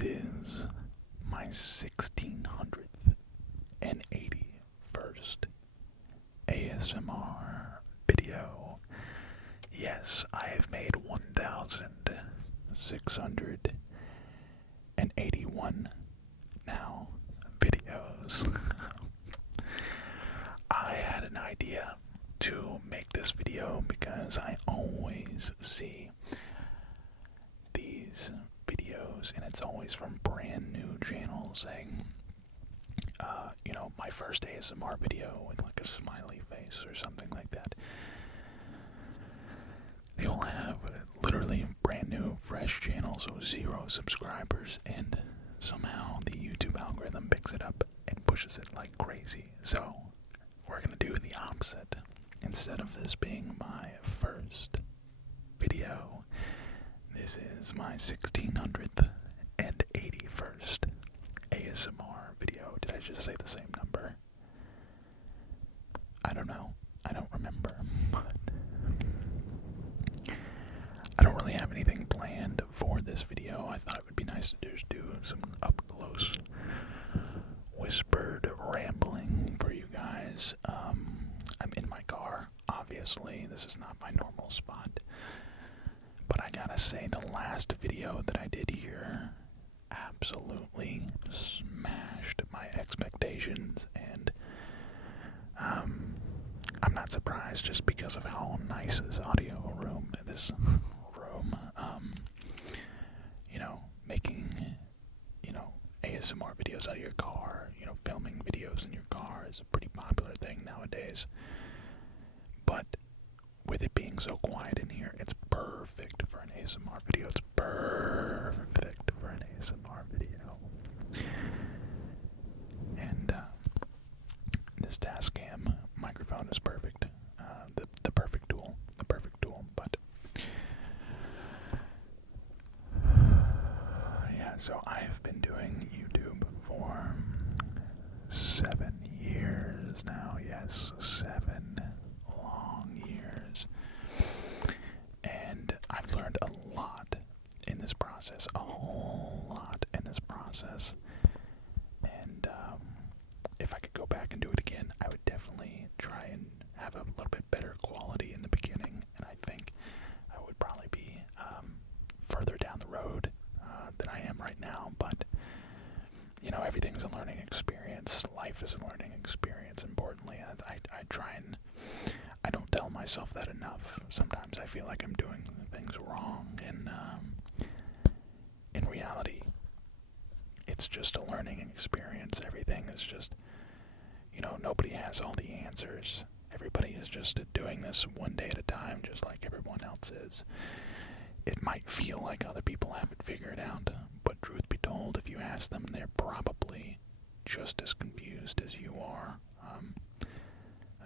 This is my 1681st ASMR video. Yes, I have made 1,681 now videos. I had an idea to make this video because I always see these videos, and it's always from brand new channels saying, my first ASMR video with like a smiley face or something like that. They all have literally brand new, fresh channels with 0 subscribers, and somehow the YouTube algorithm picks it up and pushes it like crazy. So we're gonna do the opposite. Instead of this being my first video, this is my 1681st ASMR video. Did I just say the same number? I don't know. I don't remember. But I don't really have anything planned for this video. I thought it would be nice to just do some up-close whispered rambling for you guys. I'm in my car, obviously. This is not my normal spot. But I gotta say, the last video that I did here absolutely smashed my expectations, and I'm not surprised just because of how nice this audio room, making, ASMR videos out of your car, filming videos in your car is a pretty popular thing nowadays. But with it being so quiet in here, it's perfect for an ASMR video. It's perfect for an ASMR video. And this Tascam microphone is perfect. The perfect tool. The perfect tool. But yeah, so I have been doing YouTube for 7 years now. Yes, 7 long years. And I've learned a lot in this process, a whole lot in this process. And if I could go back and do it again, I would definitely try and have a little bit better quality in the beginning. And I think I would probably be further down the road than I am right now. But, everything's a learning experience. Life is a learning experience, importantly. I try and I don't tell myself that enough. Sometimes I feel like I'm doing things wrong, and in reality, it's just a learning experience. Everything is just, nobody has all the answers. Everybody is just doing this one day at a time, just like everyone else is. It might feel like other people have it figured out, but truth be told, if you ask them, they're probably just as confused as you are.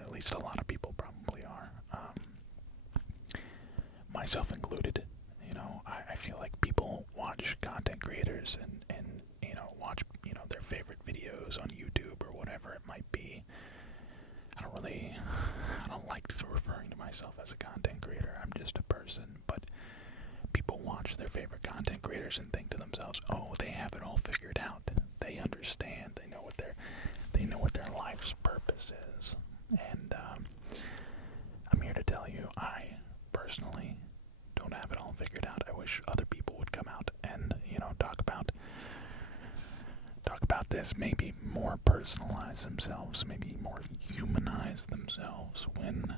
At least a lot of people probably are. Myself included. I feel like people watch content creators and watch, their favorite videos on YouTube or whatever it might be. I don't like referring to myself as a content creator. I'm just a person, but people watch their favorite content creators and think to themselves, oh, they have it all figured out. They understand. They know what their life's purpose is. And I'm here to tell you, I personally don't have it all figured out. I wish other people would come out and, talk about this, maybe more personalize themselves, maybe more humanize themselves when,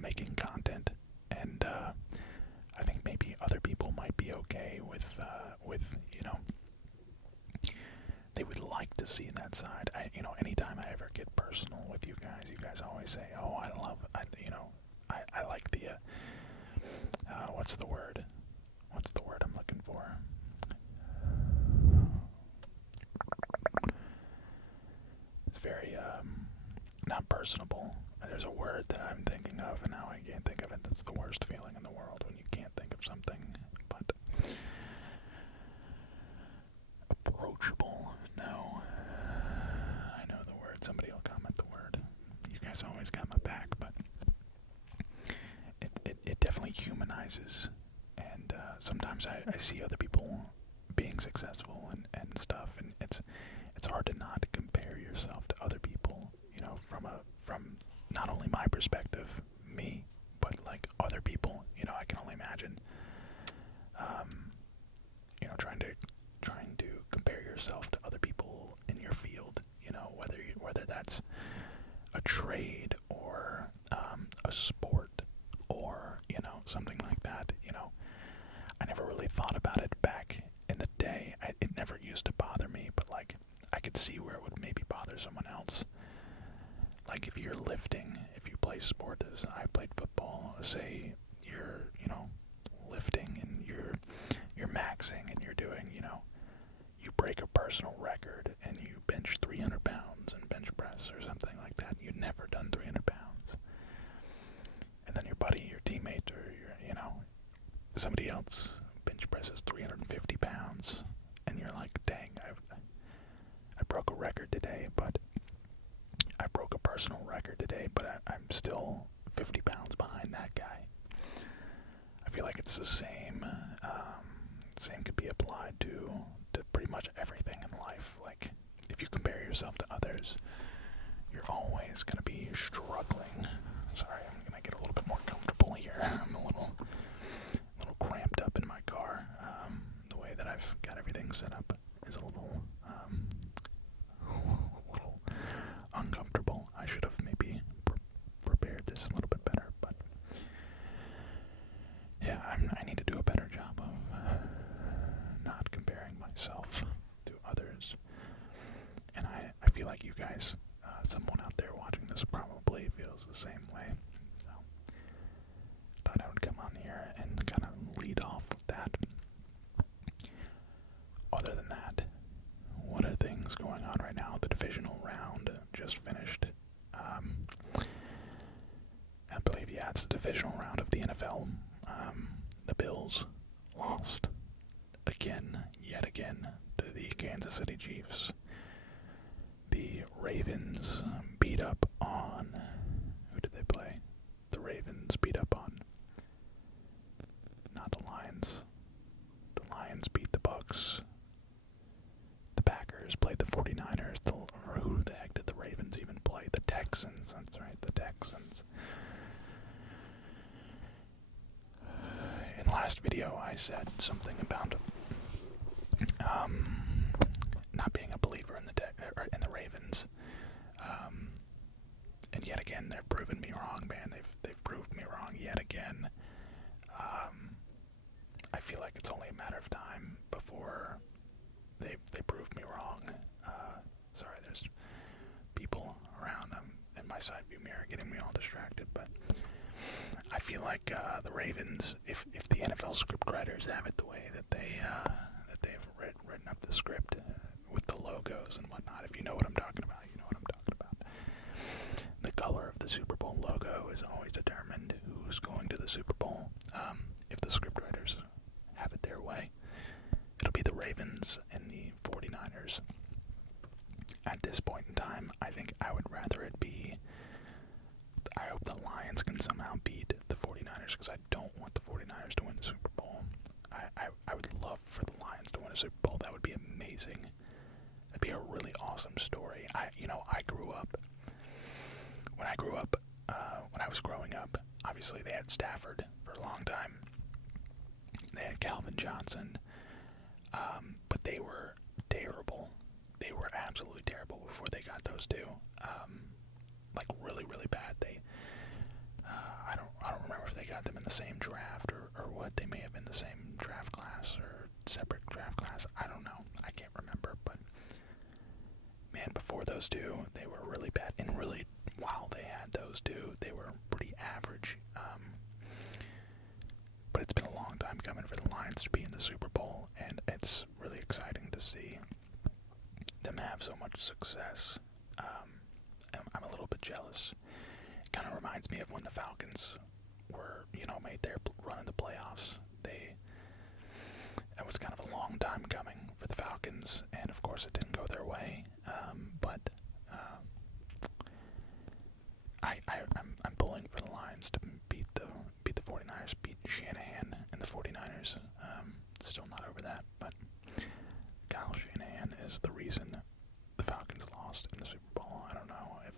making content. And I think maybe other people might be okay with they would like to see that side. Anytime I ever get personal with you guys always say, oh, I like the, what's the word I'm looking for? It's very, not personable. There's a word that I'm thinking of, and now I can't think of it. That's the worst feeling in the world, when you can't think of something. But approachable. No. I know the word. Somebody will comment the word. You guys always got my back, but it definitely humanizes. And sometimes I see other people being successful and stuff, and it's hard to not compare yourself to other people, you know, from not only my perspective, me, but like other people. You know, I can only imagine, you know, trying to compare yourself to other people in your field. You know, whether that's a trade or a sport or, you know, something like that. You know, I never really thought about it back in the day. It never used to bother me, but like I could see where it would maybe bother someone else. Like if you're lifting, if you play sport, as I played football, say you're, you know, lifting and you're maxing and you're doing, you know, you break a personal record and you bench 300 pounds in bench press or something like that. You've never done 300 pounds. And then your buddy, your teammate, or your, you know, somebody else bench presses 350 pounds, and you're like, dang, I broke a record today, but I broke a personal record today, but I'm still 50 pounds behind that guy. I feel like it's the same. Same could be applied to pretty much everything in life. Like, if you compare yourself to others, you're always going to be struggling. Sorry, I'm going to get a little bit more comfortable here. I'm a little cramped up in my car. The way that I've got everything set up is a little uncomfortable. I should have maybe prepared this a little bit better, but yeah, I need to do a better job of not comparing myself to others. And I feel like you guys, someone out there watching this probably feels the same way. So, thought I would come on here and kind of lead off with that. Other than that, what are things going on right now? The divisional round just finished. I believe, yeah, it's the divisional round of the NFL. The Bills lost yet again, to the Kansas City Chiefs. The Ravens beat up on, who did they play? The Ravens beat up on, not the Lions. The Lions beat the Bucks. The Packers played the 49ers. Or who the heck did the Ravens even play? The Texans, that's right, the Texans. In the last video, I said something about not being a believer in the Ravens, and yet again they're proving me wrong, man. They've proved me wrong yet again. I feel like it's only a matter of time before they prove me wrong. Sorry, there's people around in my side view mirror getting me all distracted, but I feel like the Ravens, if the NFL script writers have it the way that they've written up the script with the logos and whatnot, if you know what I'm talking about, you know what I'm talking about. The color of the Super Bowl logo is always determined who's going to the Super Bowl. If the script writers have it their way, it'll be the Ravens and the 49ers. At this point in time, I think I would rather it be, I hope the Lions can somehow beat the 49ers, because I don't want the 49ers to win the Super Bowl. I would love for the Lions to win a Super Bowl. That would be amazing. That'd be a really awesome story. When I was growing up, obviously they had Stafford for a long time. They had Calvin Johnson, but they were terrible. They were absolutely terrible before they got those two. Like really, really bad. I don't remember if they got them in the same draft or what. They may have been the same draft class or separate draft class. I don't know. I can't remember. But man, before those two, they were really bad. And really, while they had those two, they were pretty average. But it's been a long time coming for the Lions to be in the Super Bowl, and it's really exciting to see them have so much success. I'm a little bit jealous. It kind of reminds me of when the Falcons were, made their run in the playoffs. It was kind of a long time coming for the Falcons, and of course it didn't go their way. But I'm pulling for the Lions to beat the 49ers, beat Shanahan and the 49ers. Still not over that, but is the reason the Falcons lost in the Super Bowl. I don't know if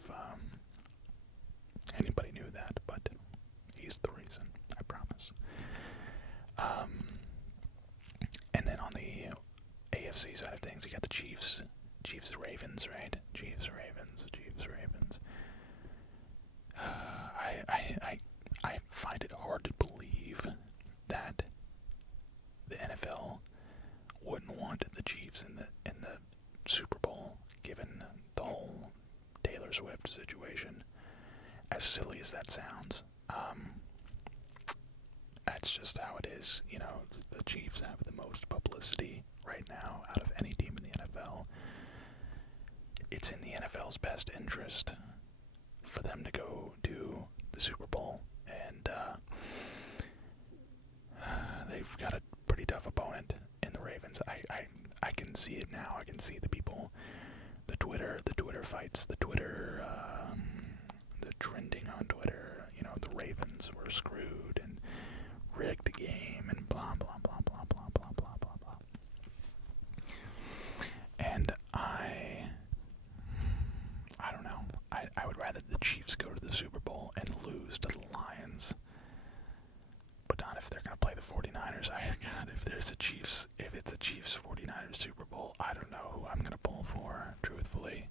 anybody knew that, but he's the reason, I promise. And then on the AFC side of things, you got the Chiefs, Ravens, right? Chiefs, Ravens. I find it hard to believe that the NFL wouldn't want the Chiefs in the Super Bowl, given the whole Taylor Swift situation. As silly as that sounds, that's just how it is. You know, the Chiefs have the most publicity right now out of any team in the NFL. It's in the NFL's best interest for them to go to the Super Bowl, and they've got a pretty tough opponent in the Ravens. I can see it now. I can see the people, the Twitter fights, the trending on Twitter. You know, the Ravens were screwed and rigged the game and blah blah blah blah blah blah blah blah blah. And I don't know. I would rather the Chiefs go to the Super Bowl and lose to the Lions, but not if they're gonna play the 49ers. God, if it's a Chiefs 49ers Super Bowl, I don't know who I'm gonna pull for, truthfully.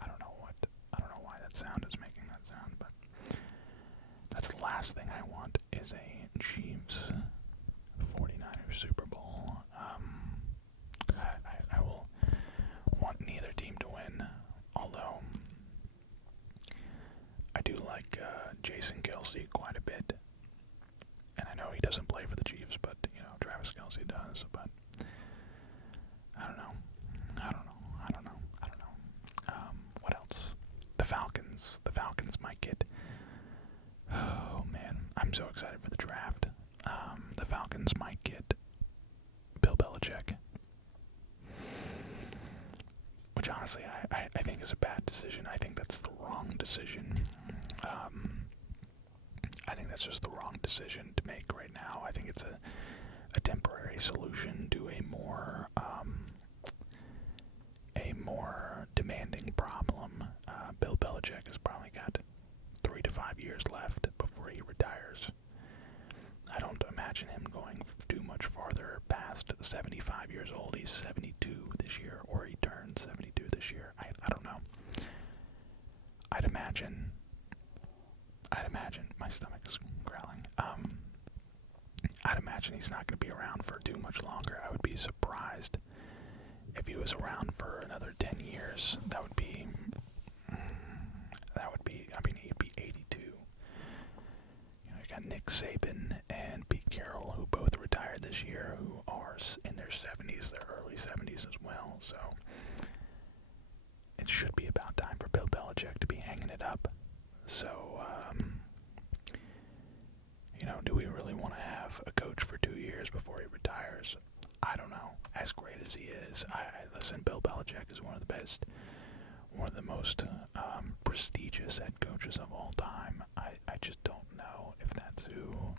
I don't know why that sound is making that sound, but that's the last thing I want is a Chiefs 49ers Super Bowl. I will want neither team to win, although I do like Jason Kelce quite a bit, and I know he doesn't play for the Chiefs, but you know, Travis Kelce does. But I don't know. What else? The Falcons might get. Oh man, I'm so excited for the draft. The Falcons might get Bill Belichick, which honestly I think is a bad decision. I think that's the wrong decision. I think that's just the wrong decision to make right now. I think it's a temporary solution to a more demanding problem. Bill Belichick has probably got 3 to 5 years left before he retires. I don't imagine him going too much farther past 75 years old. He's 72 this year, or he turns 72 this year. I don't know. I'd imagine my stomach is growling. I'd imagine he's not going to be around for too much longer. I would be surprised if he was around for another 10 years. That would be, I mean, he'd be 82. You know, you got Nick Saban and Pete Carroll, who both retired this year, who are in their 70s, their early 70s as well. So it should be about time for Bill Belichick to be hanging it up. So, you know, do we really want to have a coach for 2 years before he retires? I don't know. As great as he is, listen, Bill Belichick is one of the most prestigious head coaches of all time. I just don't know if that's who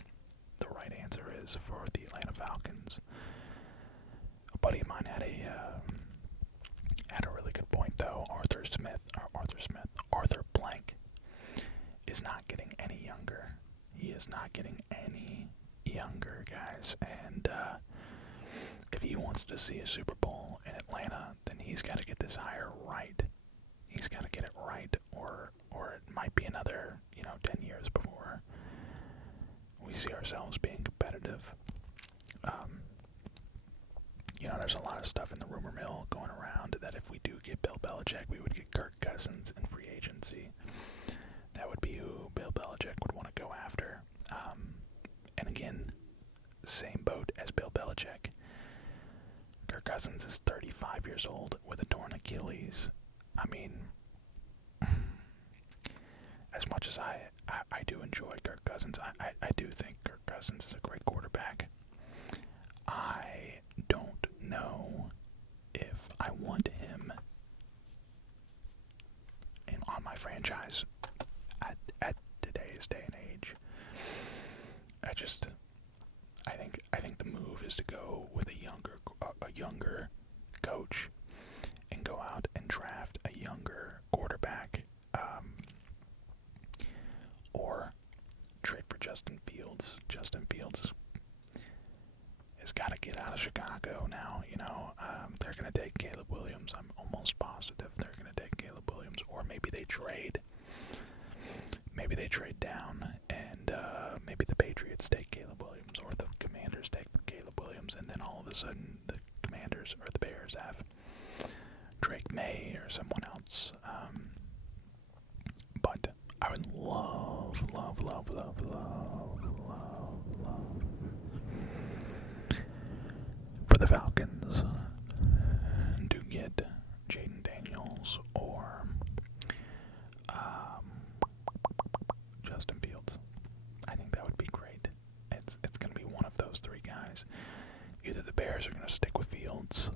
the right answer is for the Atlanta Falcons. A buddy of mine had a really good point though. Arthur Blank is not getting any younger. He is not getting any younger, guys. And if he wants to see a Super Bowl in Atlanta, then he's got to get this hire right. He's got to get it right, or it might be another 10 years before we see ourselves being competitive. There's a lot of stuff in the rumor mill going around that if we do get Bill Belichick, we would get Kirk Cousins in free agency. That would be who Bill Belichick would want to go after. And again, same boat as Bill Belichick. Kirk Cousins is 35 years old with a torn Achilles. I mean, as much as I do enjoy Kirk Cousins, I do think Kirk Cousins is a great quarterback. I don't know if I want him on my franchise at today's day and age. I think the move is to go with a younger coach and go out and draft a younger quarterback, or trade for Justin Fields. Justin Fields has got to get out of Chicago now. They're going to take Caleb Williams. I'm almost positive they're going to take Caleb Williams, or maybe they trade. Maybe they trade down, and maybe the Patriots take Caleb Williams, or the Commanders take Caleb Williams, and then all of a sudden the Commanders or the Bears have Drake May or someone else. But I would love for the Falcons to get Jaden Daniels or Justin Fields. I think that would be great. It's going to be one of those three guys. Either the Bears are going to stick with Fields,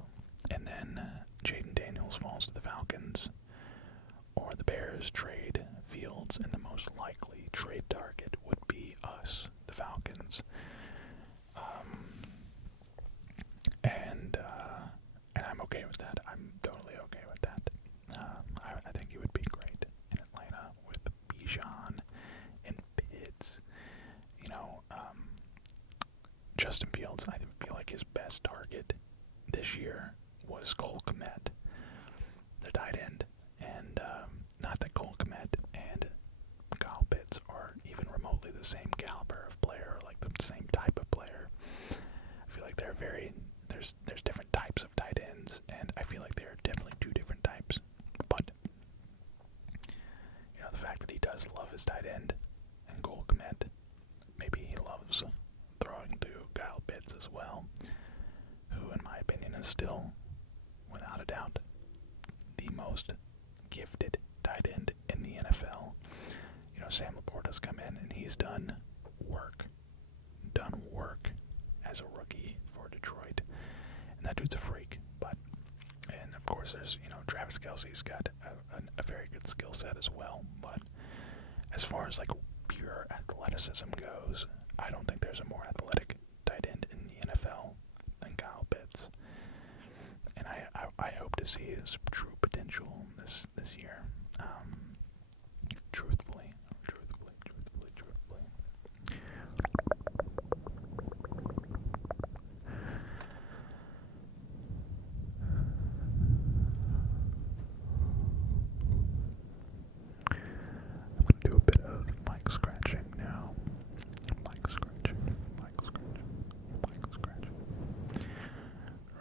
and then Jaden Daniels falls to the Falcons, or the Bears trade Fields, and the most likely trade target would be us, the Falcons. And I'm okay with that. I'm totally okay with that. I think he would be great in Atlanta with Bijan and Pitts. Justin Fields, I feel like his best target this year was Cole Kmet, the tight end. And not that Cole Kmet and Kyle Pitts are even remotely the same caliber of player, or like the same type of player. I feel like there's different types of tight ends, and I feel like there are definitely two different types. But the fact that he does love his tight end and Cole Kmet, maybe he loves throwing to Kyle Pitts as well, who in my opinion is still, without a doubt, the most gifted tight end in the NFL. Sam Laporta's come in and he's done work as a rookie for Detroit, and that dude's a freak. And of course there's, Travis Kelce's got a very good skill set as well, but as far as like pure athleticism goes, I don't think there's a more athletic tight end in the NFL than Kyle Pitts. And I hope to see his true potential this year. Truthfully. I'm going to do a bit of mic scratching now. Mic scratching.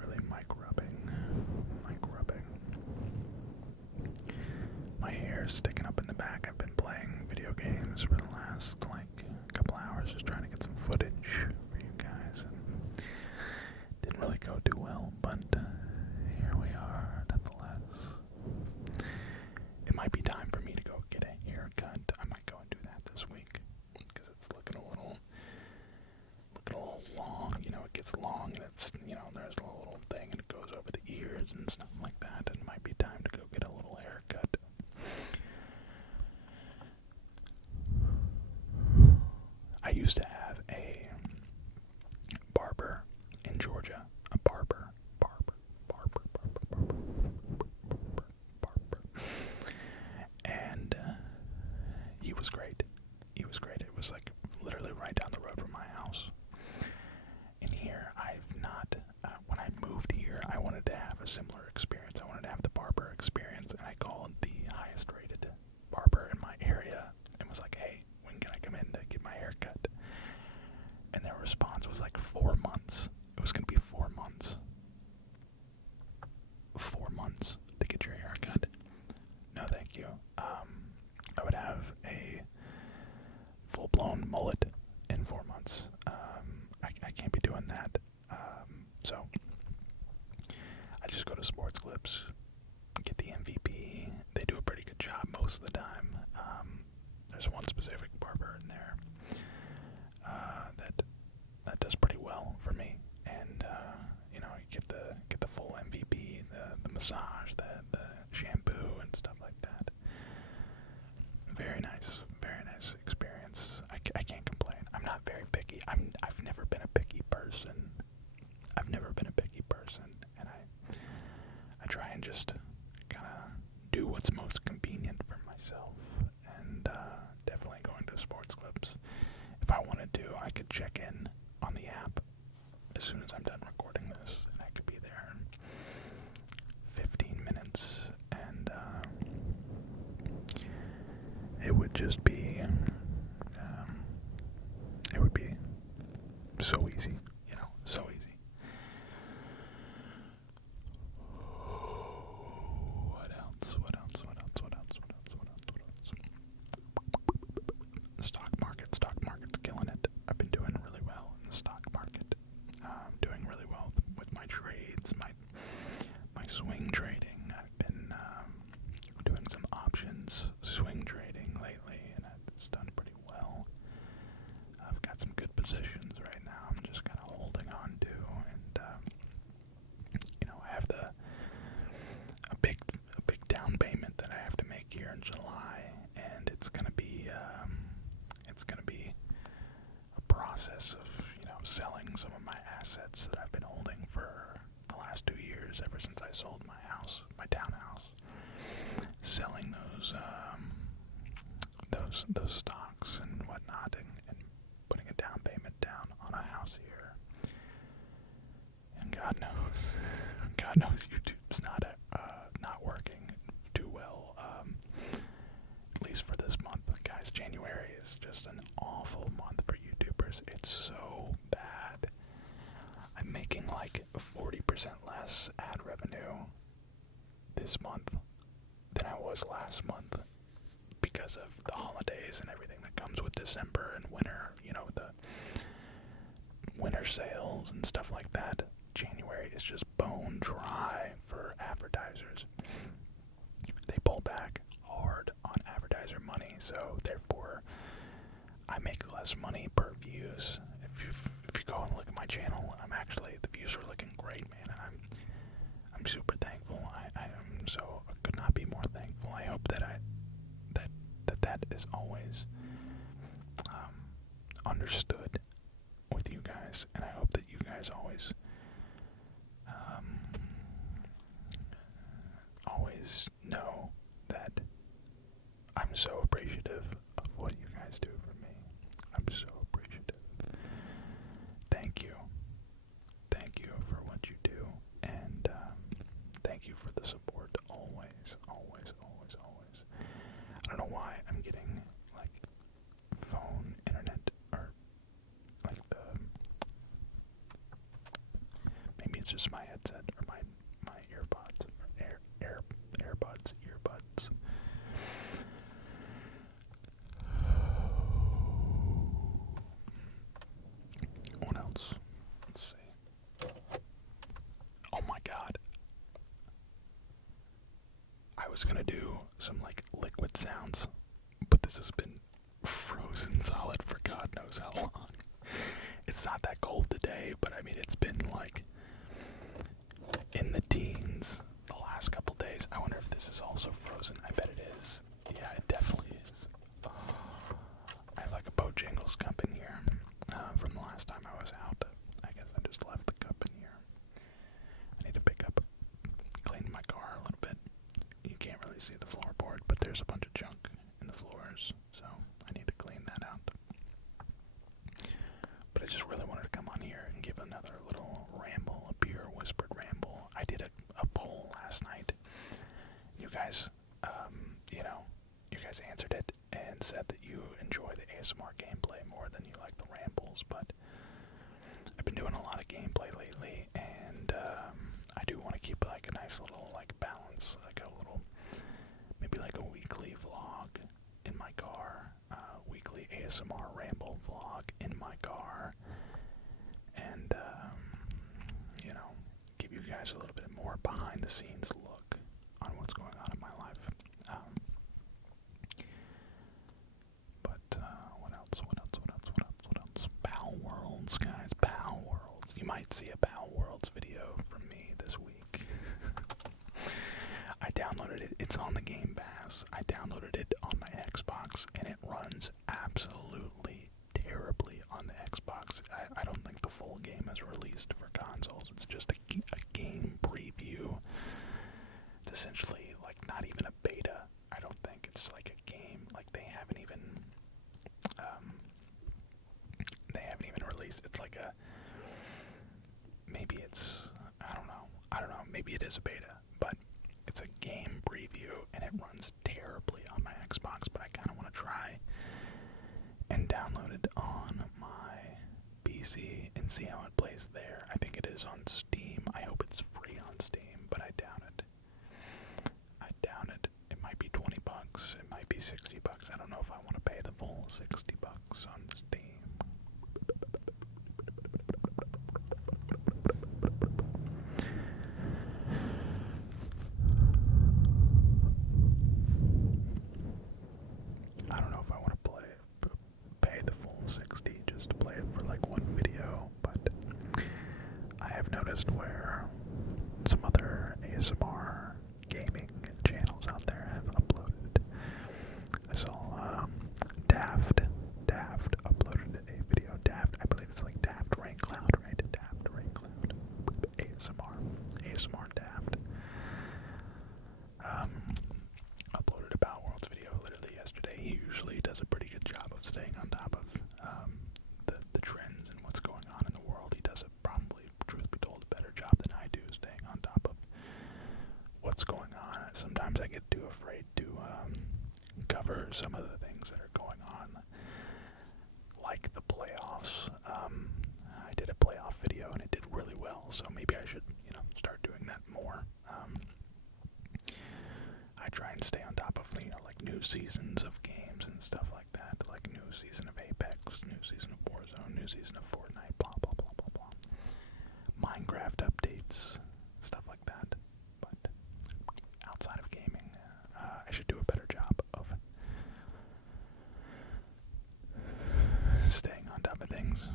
Really mic rubbing. My hair's sticking up in the back. I've been playing video games for the last couple hours, just trying to get some footage for you guys, and didn't really go too well, but here we are nonetheless. It might be time for me to go get a haircut. I might go and do that this week, because it's looking a little long. It gets long, and it's, there's a little thing, and it goes over the ears and stuff like that, and it might be time to go get a little haircut. I used to have a barber in Georgia. A barber. And he was great. It was like literally right down the road from my house. And here, when I moved here, I wanted to have a similar experience. I wanted to have the barber experience, and I called the highest rated barber in my area and was like, hey, when can I come in to get my hair cut? And their response was like 4 months. It was going to be 4 months. 4 months to get your hair cut. No, thank you. I would have a full-blown mullet in 4 months. I can't be doing that. So I just go to Sports Clips, get the MVP. They do a pretty good job most of the time. There's one specific barber in there that does pretty well for me, and you get the full MVP, the massage, the shampoo and stuff like that. Very nice experience. I can't complain. I'm not very picky. I've never been a picky person. And I could check in on the app as soon as I'm done recording this, and I could be there in 15 minutes, and it would just be, it would be so easy, so easy. What else? The stock market's killing it. I've been doing really well in the stock market. Doing really well with my trades, my swing trading. I've been doing some options swing trading lately, and it's done pretty well. I've got some good positions right now. I'm just kind of holding on to, and I have a big down payment that I have to make here in July, and it's gonna be a process of selling some of my assets that I've been holding for the last 2 years, ever since I sold my house, my townhouse. Selling those stocks and whatnot, and putting a down payment down on a house here. And God knows YouTube's not working too well, at least for this month. Guys, January is just an awful month for YouTubers. It's so bad. I'm making like 40% less ad revenue this month than I was last month because of the holidays and everything that comes with December and winter, the winter sales and stuff like that. January is just bone dry for advertisers. They pull back hard on advertiser money, so therefore I make less money per views. If you go and look at my channel, the views are looking great, man, and I'm super thankful. I could not be more thankful. I hope that that is always understood with you guys, and I hope that you guys always know that I'm so appreciative of what you guys do for me. I'm so appreciative. Thank you for what you do, and thank you for the support always. I don't know why I'm getting like phone internet, or like maybe it's just my headset or my earbuds or earbuds. What else? Let's see. Oh my God. I was gonna do some like liquid sounds, but this has been frozen solid for God knows how long. It's not that cold today, but I mean it's been like in the teens the last couple days. I wonder if this is also frozen. I bet it is. Yeah, it definitely is. I have like a Bojangles cup in here from the last time I was out. I guess I just left the cup in here. I need to clean my car a little bit. You can't really see the floorboard, but there's a bunch of junk in the floors, so I need to clean that out. But I just really wanted to come on here and give another little ramble, a pure whispered ramble. I did a poll last night. You guys, you guys answered it and said that you enjoy the ASMR gameplay more than you like the rambles, but I've been doing a lot of gameplay lately, and I do want to keep like a nice little like balance, like a little, maybe like a weekly vlog in my car, weekly ASMR ramble vlog in my car, and give you guys a little bit more behind the scenes look on what's going on in my life. But what else? Palworlds, guys, Palworlds. You might see a Palworlds video from me this week. I downloaded it. It's on the Game Pass. I downloaded it on my Xbox, and it runs absolutely terribly on the Xbox. I don't think the full game is released for consoles. It's just a game preview. It's essentially like not even a beta. I don't think it's like a game. Like they haven't even it's like maybe it's, I don't know, maybe it is a beta, but it's a game preview, and it runs terribly on my Xbox, but I kind of want to try and download it on my PC and see how it plays there. I think it is on Steam. I hope it's free on Steam, but I doubt it. It might be $20. It might be $60. I don't know if I want to pay the full $60 on Steam. I don't know if I want to pay the full 60 just to play it for like one video, but I have noticed where some other ASMR gaming channels out there have uploaded. I saw Daft uploaded a video. Daft, I believe it's like Daft Rain Cloud, right? Daft Rain Cloud. ASMR Daft. Uploaded a Palworld's video literally yesterday. He usually does a pretty good job of staying on top of the trends and what's going on in the world. He does a probably, truth be told, a better job than I do staying on top of what's going on. Sometimes I get too afraid to cover some of the things that are going on, like the playoffs. I did a playoff video and it did really well, so maybe I should, start doing that more. I try and stay on top of, like new seasons of games and stuff like that, like new season of Apex, new season of Warzone, new season of FORTNITE, blah, blah, blah, blah, blah. Minecraft updates, stuff like that. But outside of gaming, I should do a better job of staying on top of things.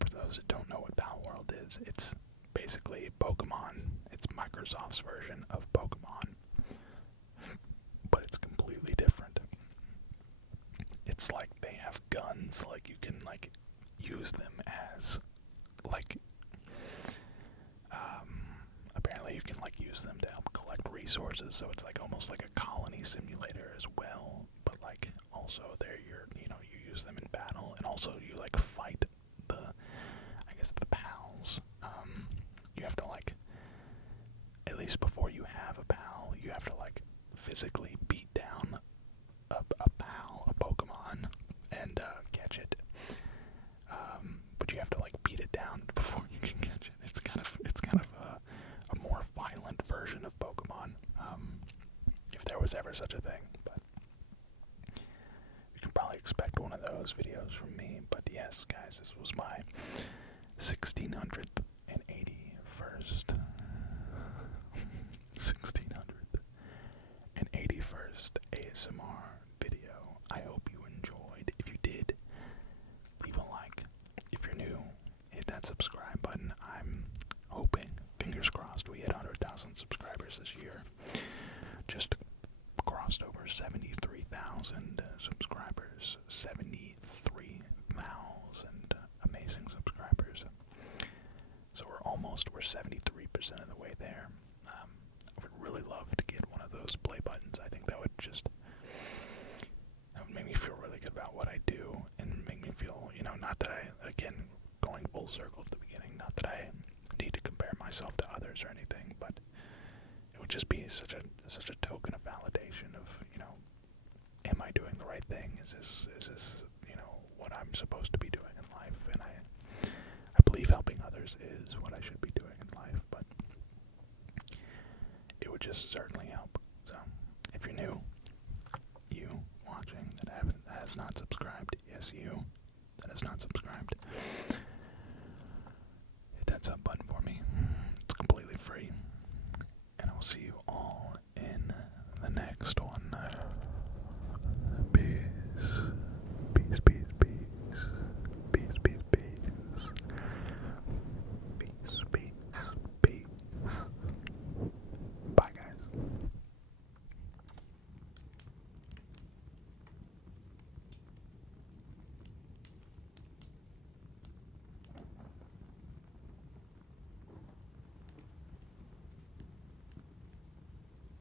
For those that don't know what Palworld is, it's basically Pokemon. It's Microsoft's version of Pokemon, but it's completely different. It's like they have guns, like you can like use them as like apparently you can like use them to help collect resources, so it's like almost like a colony simulator as well, but like also there you use them in battle, and also you like fight the pals. You have to like, at least before you have a pal, you have to like physically beat down a pal, a Pokemon, and catch it. But you have to like beat it down before you can catch it. It's kind of a more violent version of Pokemon, if there was ever such a thing. But you can probably expect one of those videos from me. But yes, guys, this was my 1681st ASMR video. I hope you enjoyed. If you did, leave a like. If you're new, hit that subscribe button. I'm hoping, fingers crossed, we hit 100,000 subscribers this year. Just crossed over 73,000 subscribers. 73,000 amazing subscribers. So we're 73% of the way there. I would really love to get one of those play buttons. I think that would make me feel really good about what I do, and make me feel, not that I, again, going full circle to the beginning, not that I need to compare myself to others or anything, but it would just be such a token of validation of, am I doing the right thing? Is this what I'm supposed to be doing in life? And I believe helping others is what I should be doing in life, but it would just certainly help. So, if you're new, you watching that has not subscribed, yes, you that has not subscribed, hit that sub button for me. It's completely free, and I will see you all